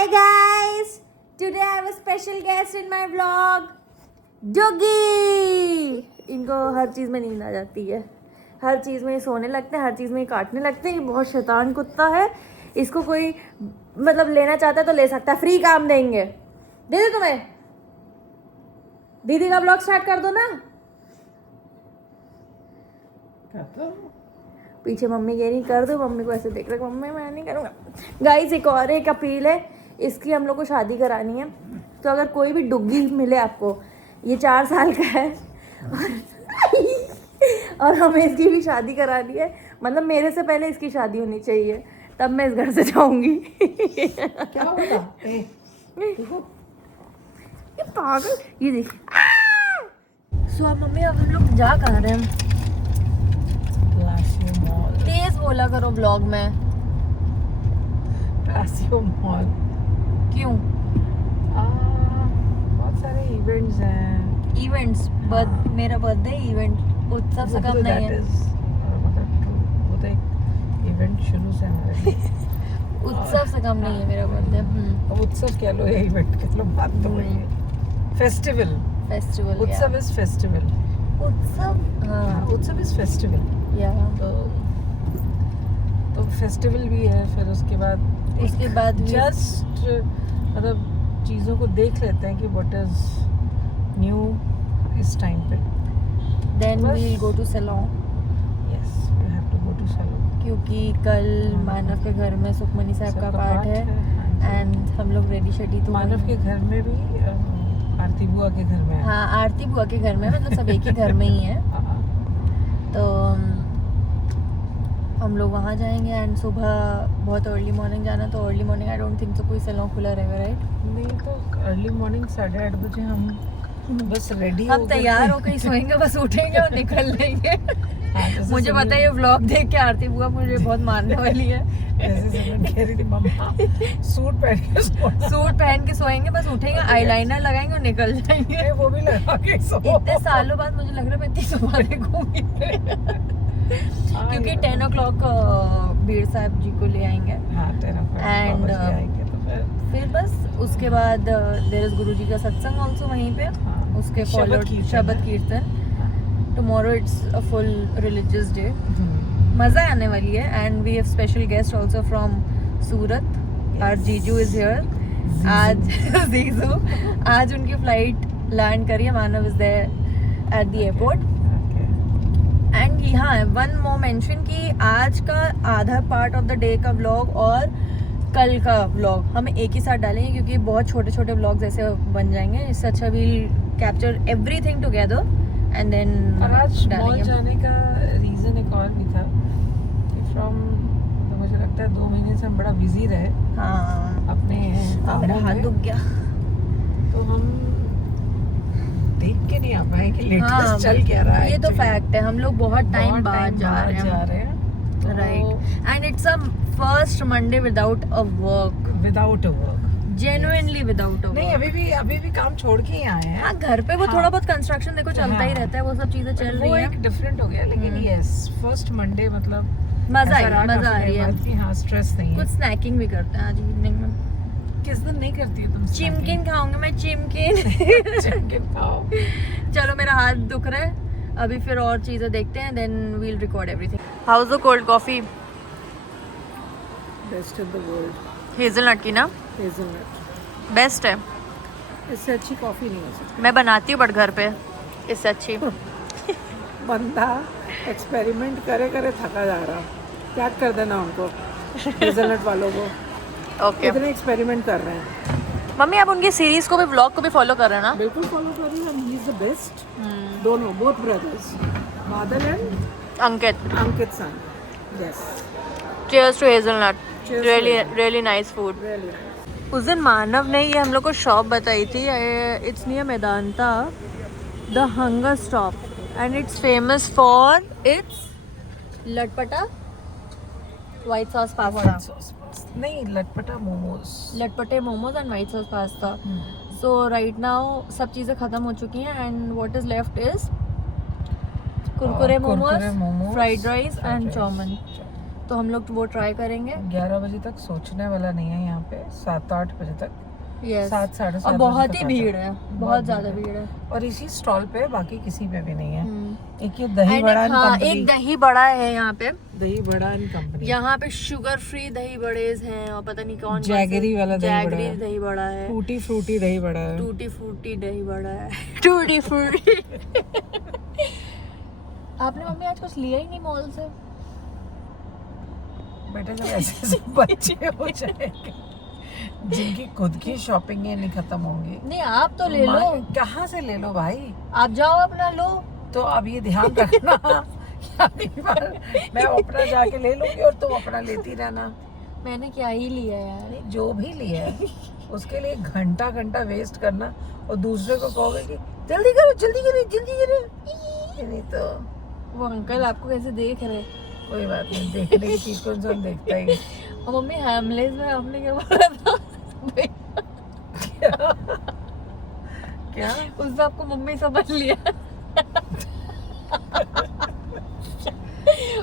Hi guys! Today I have a special guest in my vlog. Doggy. इनको हर चीज़ में नींद आ जाती है, हर चीज़ में सोने लगते हैं, हर चीज़ में काटने लगते हैं। ये बहुत शैतान कुत्ता है। इसको कोई मतलब लेना चाहता है तो ले सकता है, फ्री काम देंगे। दे दे तुम्हें। दीदी का ब्लॉग स्टार्ट कर दो ना। पीछे मम्मी कह रही कर दो, मम्मी को ऐसे देख रहे, मम्मी मैं नहीं करूँगा। गाइस एक और एक अपील है, इसकी हम लोग को शादी करानी है। तो अगर कोई भी डुग्गी मिले आपको, ये 4 साल का है और हमें इसकी भी शादी करानी है, मतलब मेरे से पहले इसकी शादी होनी चाहिए, तब मैं इस घर से जाऊंगी। क्या होगा? ये पागल, ये देख। सो अब मम्मी अब हम लोग जा कहाँ रहे हैं? तेज बोला करो ब्लॉग में। Paseo mall. क्यों? बहुत सारे इवेंट्स हैं। इवेंट्स? मेरा बर्थडे इवेंट उत्सव से कम नहीं है। वो तो एक इवेंट शुरू से है। उत्सव से कम नहीं है मेरा बर्थडे। अब उत्सव कह लो या इवेंट कह लो, बात तो वही है। फेस्टिवल उत्सव इज फेस्टिवल। उत्सव, हाँ उत्सव इज फेस्टिवल। या तो फेस्टिवल भी है, फिर उसके बाद जस्ट मतलब चीज़ों को देख लेते हैं कि व्हाट इज न्यू इस टाइम पे। Then we will go to salon. Yes, we have to go to salon क्योंकि कल मानव के घर में सुखमनी साहब का पाठ है एंड हम लोग रेडी शेडी। तो मानव के घर में भी आरती बुआ के घर में है। हाँ आरती बुआ के घर में, मतलब सब एक ही घर में ही है। तो हम लोग वहाँ जाएंगे एंड सुबह बहुत अर्ली मॉर्निंग जाना, तो early morning I don't think तो कोई सैलून खुला रहेगा, राइट? नहीं तो अर्ली मॉर्निंग 8:30 बजे हम बस रेडी हम तैयार हो के सोएंगे, बस उठेंगे और निकल लेंगे। मुझे पता है ये व्लॉग देख के आरती बुआ मुझे बहुत मारने वाली है। ऐसे कह रही थी मम्मा सूट पहन के सोएंगे, बस उठेंगे, आईलाइनर लगाएंगे और निकल जाएंगे। वो भी लगा के सो। इतने सालों बाद मुझे लग रहा है मैं इतनी सुबह घूमी क्योंकि 10 o'clock बीर साहब जी को ले आएंगे। एंड फिर बस उसके बाद देयर इज गुरु जी का सत्संग ऑल्सो वहीं पे। उसके follow shabad kirtan. Tomorrow it's a full religious day. मज़ा आने वाली है and we have special guest also from Surat. Our जीजू इज हियर आज। जीजू आज उनकी फ्लाइट लैंड करी है, Manav is there at the airport. And यहाँ वन मोर मेंशन कि आज का आधा पार्ट ऑफ द डे का व्लॉग और कल का व्लॉग हम एक ही साथ डालेंगे, क्योंकि बहुत छोटे छोटे व्लॉग्स ऐसे बन जाएंगे। इससे अच्छा we'll capture everything together and then आज मॉल जाने का रीज़न एक और भी था कि तो मुझे लगता है 2 महीने से हम बड़ा बिजी रहे। हाँ अपने मेरा हाथ दुख गया, तो हम देख के नहीं आ पाए कि लेटेस्ट चल क्या रहा है। ये तो फैक्ट है, हम लोग बहुत टाइम बाद जा रहे हैं। Right and it's a first Monday without a work. Genuinely without a work. नहीं अभी भी काम छोड़ के ही आए हैं। हाँ घर पे वो थोड़ा बहुत कंस्ट्रक्शन देखो चलता ही रहता है, वो सब चीजें चल रही हैं। वो एक डिफरेंट हो गया, लेकिन यस फर्स्ट मंडे मतलब मजा आ रही है। हाँ स्ट्रेस नहीं है। कुछ स्नैकिंग भी करते हैं आज इवनिंग में। किस दिन नहीं करती हो तुम? चिमकिन खाऊंगी मैं, चिमकिन। चिमकिन खाओ। चलो मेरा हाथ दुख रहा है, अभी फिर और चीजें देखते हैं, then we'll record everything. How is the cold coffee? Best in the world. Hazelnut की ना? हेजलनट बेस्ट है। इससे अच्छी कॉफी नहीं हो सकती। मैं बनाती हूँ बट घर पे, इससे अच्छी। बंदा एक्सपेरिमेंट करे थका जा रहा, त्याग कर देना उनको, हेजलनट वालों को। ओके इतने एक्सपेरिमेंट कर रहे हैं। मम्मी आप उनकी सीरीज को भी व्लॉग को भी फॉलो कर रहे हैं ना? बिल्कुल फॉलो कर रही हूँ। He is the best. दोनों both brothers, Badal and Ankit son. Yes, cheers to Hazelnut. Really nice food. उस दिन मानव ने ये हम लोग को शॉप बताई थी, it's near Medanta, the Hunger Stop, and it's famous for its लटपटा व्हाइट सॉस पास्ता। नहीं, लटपटा मोमोज, लटपटे momos and white sauce pasta. So right now सब चीज़ें ख़त्म हो चुकी हैं and what is left is कुरकुरे momos, fried rice and chowmein. तो हम लोग वो ट्राई करेंगे। 11 बजे तक सोचने वाला नहीं है यहाँ पे, 7-8 बजे तक। यस, 7 साढ़े 7 और बहुत ही भीड़ है, बहुत ज़्यादा भीड़ है। और इसी स्टॉल पे, बाकी किसी पे भी नहीं है। एक ये दही बड़ा कंपनी, एक दही बड़ा है यहाँ पे, दही बड़ा कंपनी। यहाँ पे शुगर फ्री दही बड़े हैं और पता नहीं कौन जैगरी वाला दही बड़ा है, टूटी फ्रूटी दही बड़ा है, टूटी फ्रूटी दही बड़ा है, टूटी फ्रूटी। आपने मम्मी आज कुछ लिया ही नहीं मॉल से? बेटे जब ऐसे सब बच्चे हो जाएंगे जिनकी खुद की शॉपिंग नहीं खत्म होंगी। नहीं आप तो ले लो। कहाँ से ले लो भाई? आप जाओ अपना लो। तो अब ये ध्यान रखना मैं अपना जाके ले लूंगी और तुम अपना लेती रहना। मैंने क्या ही लिया यार, जो भी लिया है उसके लिए घंटा वेस्ट करना और दूसरे को कहोगे कि जल्दी करो जल्दी करो जल्दी करो। नहीं तो वो अंकल आपको कैसे देख रहे? कोई बात नहीं, देखने की चीज को इंसान देखता ही। और मम्मी हैमलेस में आपने क्या बोला था? क्या उससे आपको मम्मी समझ लिया?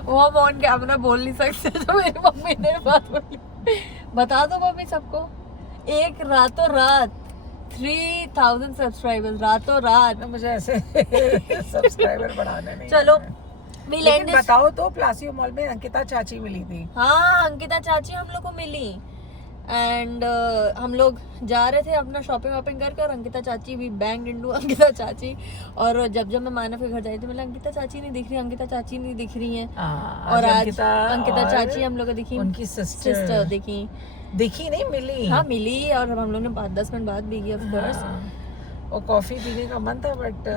वो हम ऑन कैमरा बोल नहीं सकते तो मेरी मम्मी ने बात बोली। बता दो मम्मी सबको, एक रातों रात 3000 सब्सक्राइबर्स रातों रात। मुझे ऐसे सब्सक्राइबर बढ़ाने नहीं। चलो लेकिन बताओ तो, प्लासियो मॉल में अंकिता चाची मिली थी। हाँ अंकिता चाची हम लोग को मिली एंड हम लोग जा रहे थे अपना शॉपिंग वॉपिंग करके और अंकिता चाची भी बैंग इंटू अंकिता चाची। और जब मैं मानव के घर जाई थी, मैंने अंकिता चाची नहीं दिख रही, अंकिता चाची नहीं दिख रही है। और आज अंकिता चाची हम लोग को दिखी, उनकी सिस्टर दिखी नहीं, मिली। हाँ मिली और हम लोग ने 5-10 मिनट बाद भी ऑफ कोर्स। वो कॉफी पीने का मन था बट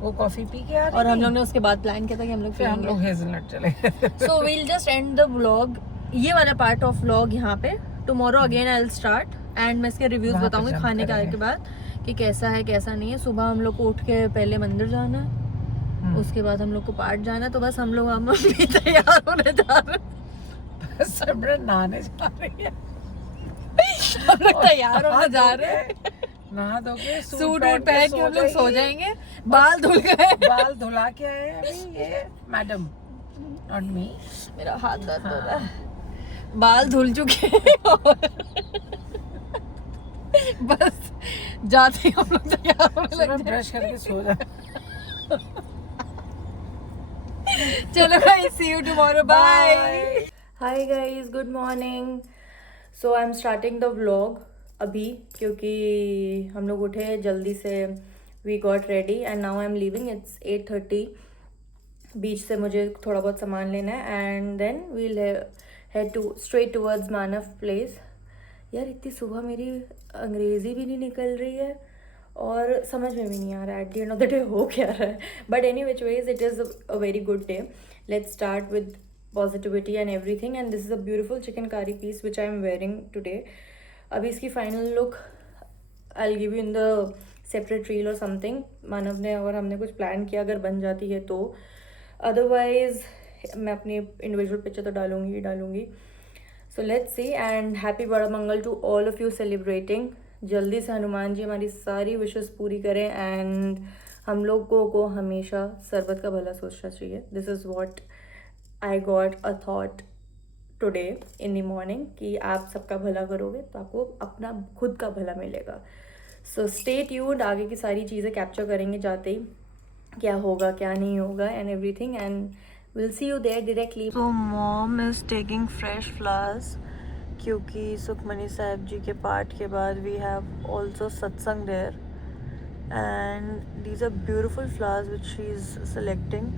वो कॉफी पी के आ रही और हम लोग ने उसके बाद प्लान किया था कि हम लोग हेज़लनट चले। So we'll just end the vlog, ये वाला पार्ट ऑफ व्लॉग यहाँ पे। Tomorrow again I will start and मैं इसके रिव्यूज बताऊंगी खाने के आने के बाद कि कैसा है कैसा नहीं है। सुबह हम लोग को उठ के पहले मंदिर जाना है, उसके बाद हम लोग को पार्ट जाना है। तो बस हम लोग भी तैयार होने जा रहे हैं, सब नहाने जा रही है, हम लोग तैयार होने जा रहे हैं। नहा धोके सूट वूट पहन के हम लोग सो जाएंगे। बाल धुल गए, बाल धुला के आए हैं अभी ये मैडम, नॉट मी। मेरा हाथ दर्द हो रहा है, बाल धुल चुके बस जाते ही हम लोग तैयार होने लग जाए। ब्रश करके सो जा। चलो guys, see you tomorrow, bye. Hi guys, good morning. So I am starting the vlog अभी, क्योंकि हम लोग उठे जल्दी से, we got ready and now I am leaving. It's 8:30। बीच से मुझे थोड़ा बहुत सामान लेना है and then we'll head to straight towards Manav place. यार इतनी सुबह मेरी अंग्रेज़ी भी नहीं निकल रही है और समझ में भी नहीं आ रहा है at the end of the day हो क्या रहा है। But any which ways it is a very good day. Let's start with positivity and everything and this is a beautiful chikankari piece which I am wearing today. अभी इसकी final look I will give you in the separate reel और something. Manav ने और हमने कुछ plan किया, अगर बन जाती है तो, अदरवाइज मैं अपनी इंडिविजुअल पिक्चर तो डालूंगी। So let's see and happy Bada Mangal to all of you celebrating. जल्दी से हनुमान जी हमारी सारी विशेस पूरी करें एंड हम लोगों को हमेशा सर्वत का भला सोचना चाहिए। This is what I got a thought today in the morning कि आप सबका भला करोगे तो आपको अपना खुद का भला मिलेगा। सो स्टे ट्यून्ड, आगे की सारी चीज़ें कैप्चर करेंगे जाते ही, क्या होगा क्या नहीं होगा and everything, and we'll see you there directly. So mom is taking fresh flowers क्योंकि सुखमनी साहिब जी के पाठ के बाद we have also satsang there and these are beautiful flowers which she is selecting.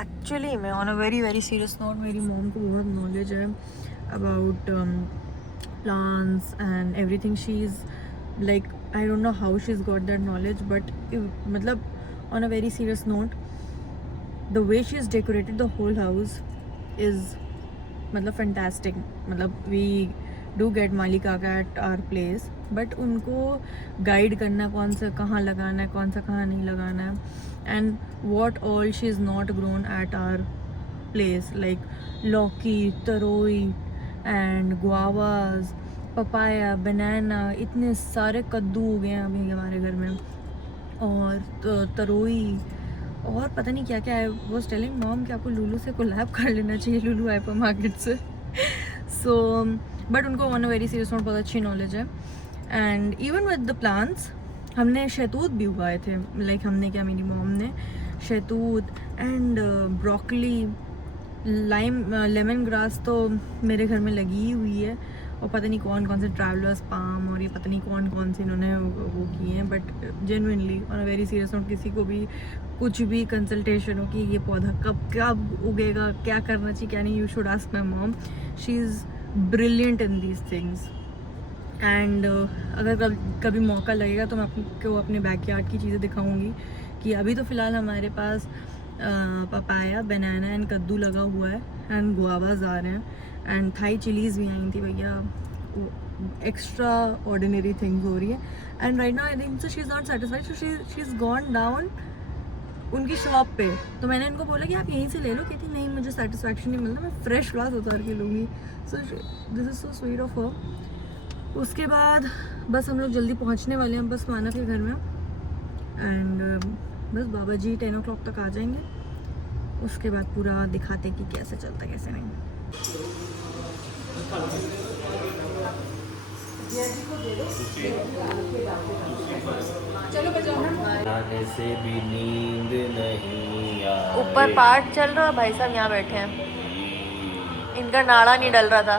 Actually मैं on a very very serious note, मेरी mom को बहुत knowledge है about plants and everything. She is like, I don't know how she's got that knowledge, but मतलब on a very serious note, the way she has decorated the whole house is मतलब fantastic. मतलब we do get Mali Kaka at our place, but उनको guide करना कौन सा कहाँ लगाना है, कौन सा कहाँ नहीं लगाना है, and what all she is not grown at our place, like लौकी, तरोई and guavas, papaya, banana, इतने सारे कद्दू हो गए हैं अभी हमारे घर में, और तरोई और पता नहीं क्या क्या है। वो टेलिंग मॉम कि आपको लुलु से कोलैब कर लेना चाहिए, लुलु हाइपर मार्केट से। सो बट उनको on a very serious note बहुत अच्छी नॉलेज है। And even with the plants, हमने शहतूत भी उगाए थे। लाइक हमने क्या, मेरी मॉम ने शहतूत एंड ब्रोकली, लेमन ग्रास तो मेरे घर में लगी ही हुई है। और पता नहीं कौन कौन से ट्रैवलर्स पाम और ये पता नहीं कौन कौन से इन्होंने वो किए हैं। But genuinely on a very serious note, किसी को भी कुछ भी कंसल्टेशन हो कि ये पौधा कब उगेगा, क्या करना चाहिए क्या नहीं, you should ask my mom. She is brilliant in these things. And अगर कभी मौका लगेगा तो मैं आपको अपने बैकयार्ड की चीज़ें दिखाऊंगी। कि अभी तो फ़िलहाल हमारे पास पपाया, बनाना एंड कद्दू लगा हुआ है एंड गुआवाज आ रहे हैं एंड थाई चिलीज़ भी आई थी भैया। एक्स्ट्रा ऑर्डिनरी थिंग्स हो रही है। And right now I think so she is not satisfied, so she is gone down उनकी शॉप पे। तो मैंने इनको बोला कि आप यहीं से ले लो। कहती नहीं, मुझे सेटिस्फैक्शन नहीं मिलता, मैं फ्रेश ग्लास उतार के लूँगी। So this is so sweet of her. उसके बाद बस हम लोग जल्दी पहुंचने वाले हैं बस मानव के घर में। एंड बस बाबा जी 10 o'clock तक आ जाएंगे। उसके बाद पूरा दिखाते कि कैसे चलता कैसे नहीं। चलो बजाने से भी नींद नहीं आए। ऊपर पाठ चल रहा, भाई साहब यहाँ बैठे हैं, इनका नाड़ा नहीं डल रहा था।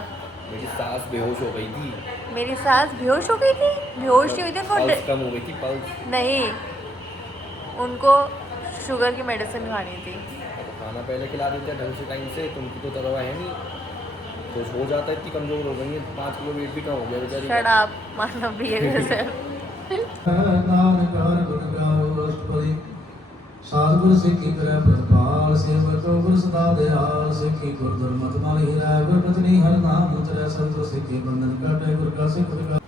मेरी सास बेहोश हो गई थी। मेरी सास बेहोश हो गई थी? बेहोश नहीं हुई थी, पल्स कम हो गई थी, पल्स नहीं, उनको शुगर की मेडिसिन खानी थी। खाना पहले खिला देते हैं ढंग से टाइम से, तुमकी तो तरह है नहीं, कुछ हो जाता है, इतनी कमजोर हो गई है, 5 किलो वेट भी कम हो गया बेचारी। शट अप, मानव बिहेवियर से। सतगुर सिक्खी करे प्रतपाल, सेवक गुर सदा दयाल, सिक्खी गुर दुर्मत मल हिराय, गुर पत्नी हर नाम उतरै, सतगुर सिक्खी बंधन काटे, गुर का सिख प्रकाश।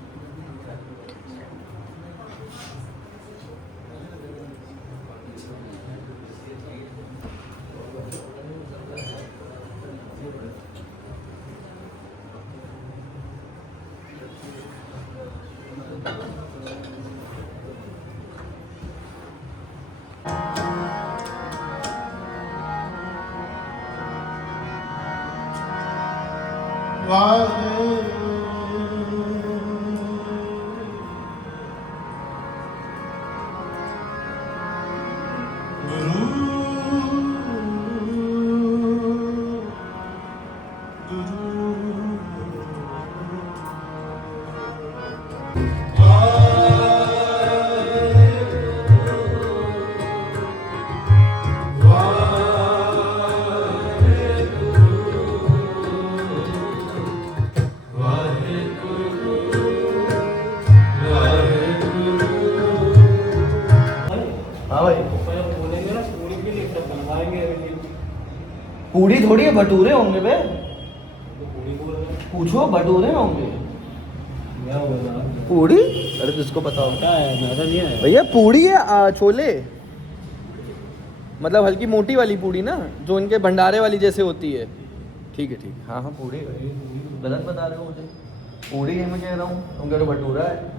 पूड़ी थोड़ी है, भटूरे होंगे बे। पूछो, भटूरे होंगे। पूड़ी? अरे किसको पता होता है भैया, पूड़ी है छोले, मतलब हल्की मोटी वाली पूड़ी ना, जो इनके भंडारे वाली जैसे होती है। ठीक है, ठीक है, हाँ हाँ पूड़ी। गलत बता रहे हो मुझे, पूड़ी है मैं कह रहा हूँ, तुम कह रहे हो भटूरा है।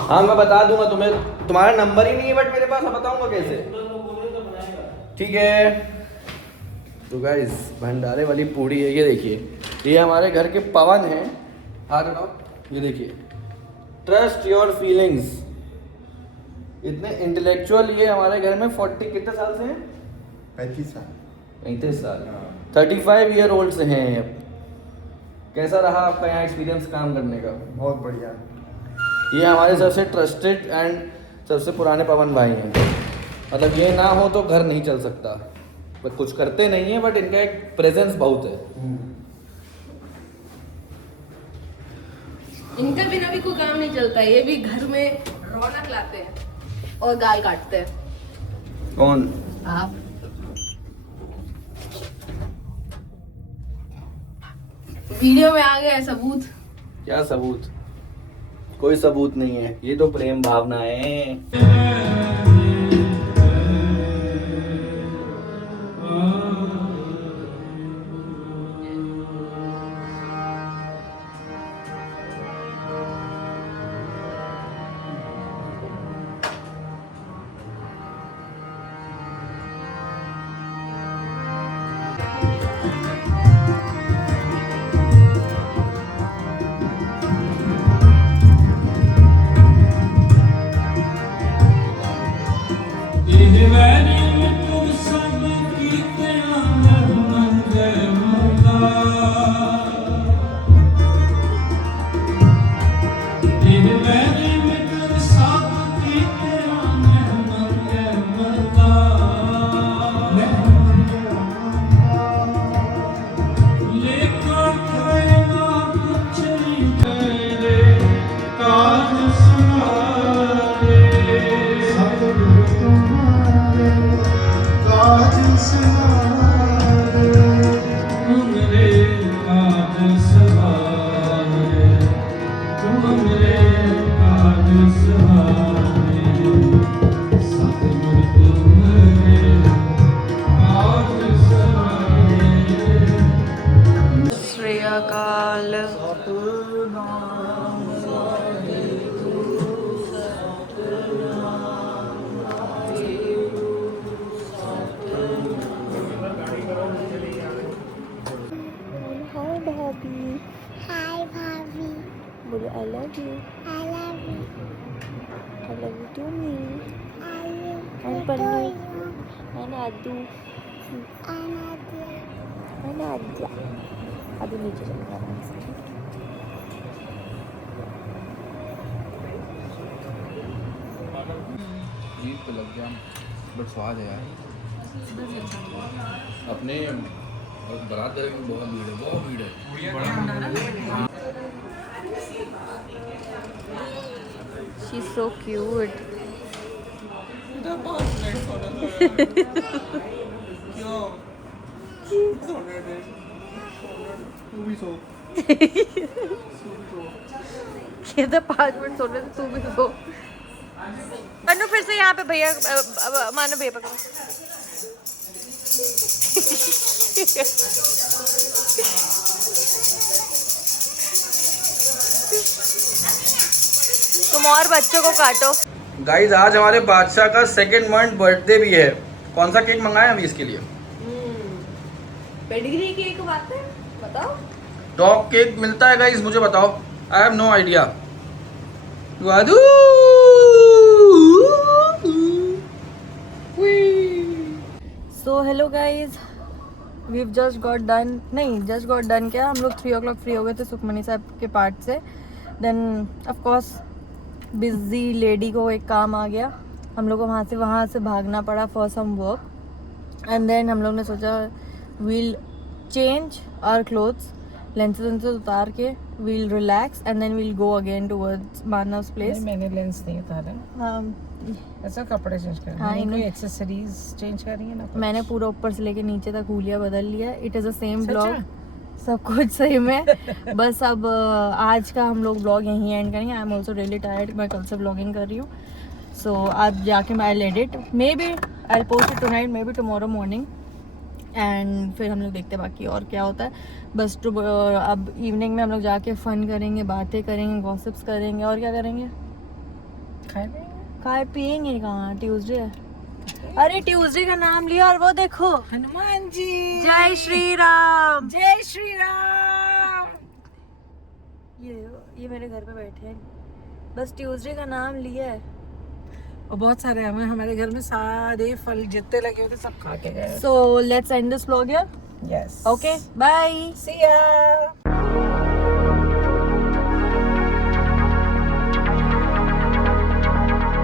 हाँ मैं बता दूंगा तुम्हें, तुम्हारा नंबर ही नहीं है बट मेरे पास, बताऊंगा कैसे। ठीक है। तो गाइस भंडारे वाली पूड़ी है, ये देखिए, ये हमारे घर के पवन हैं। ये देखिए, ट्रस्ट योर फीलिंग्स, इतने इंटेलेक्चुअल ये हमारे घर में 40 कितने साल से हैं? 35 साल। 35 साल 35 ईयर ओल्ड से हैं। कैसा रहा आपका यहाँ एक्सपीरियंस काम करने का? बहुत बढ़िया। ये हमारे सबसे ट्रस्टेड एंड सबसे पुराने पवन भाई हैं। मतलब ये ना हो तो घर नहीं चल सकता। बट कुछ करते नहीं है, बट इनका एक प्रेजेंस बहुत है। इनका बिना भी कोई काम नहीं चलता। ये भी घर में रौनक लाते हैं और गाय काटते हैं। कौन? आप। वीडियो में आ गया सबूत। क्या सबूत? कोई सबूत नहीं है, ये तो प्रेम भावना है। श्रेया काल हाय भाभी बोलो I love you too me and Pannu and Aadu and Aadya अभी नीचे चलेगा जीभ पे लग गया बट स्वाद है यार अपने बारात घर में बहुत भीड़ है शी इज सो क्यूट ये तो 5 मिनट सो रहे थे तू भी सो मनु फिर से यहाँ पे भैया मानो भैया पकड़ो तुम और बच्चों को काटो गाइस आज हमारे बादशाह का 2nd मंथ बर्थडे भी है कौन सा केक मंगाया अभी इसके लिए पेडिग्री केक बात है बताओ डॉग केक मिलता है गाइस मुझे बताओ आई हैव नो आइडिया वादू so hello guys we've just got done क्या हम लोग 3 o'clock फ्री हो गए थे सुखमनी साहब के पार्ट से then of course busy lady को एक काम आ गया हम लोग को वहाँ से भागना पड़ा for some work and then हम लोग ने सोचा we'll change our clothes lenses उतार के we'll relax and then we'll go again towards Manav's place मैंने लेंस नहीं उतारा ऐसा कपड़े चेंज कर हाँ, कोई एक्सेसरीज चेंज कर रही है ना मैंने पूरा ऊपर से लेके नीचे तक हुलिया बदल लिया it is the same blog सब कुछ सही में बस अब आज का हम लोग ब्लॉग यहीं एंड करेंगे I am also really tired मैं कल से ब्लॉगिंग कर रही हूँ सो आज जाके मैं I edit maybe I post it tonight maybe tomorrow morning and फिर हम लोग देखते बाकी और क्या होता है बस अब इवनिंग में हम लोग जाके फन करेंगे बातें करेंगे गॉसिप्स करेंगे और क्या करेंगे खाए पिएंगे कहाँ ट्यूसडे है अरे ट्यूसडे का नाम लिया और वो देखो हनुमान जी जय श्री राम ये मेरे घर पे बैठे हैं बस ट्यूसडे का नाम लिया है और बहुत सारे हमारे घर में सारे फल जितने लगे होते सब खा के गए so let's end this vlog here yes okay bye see या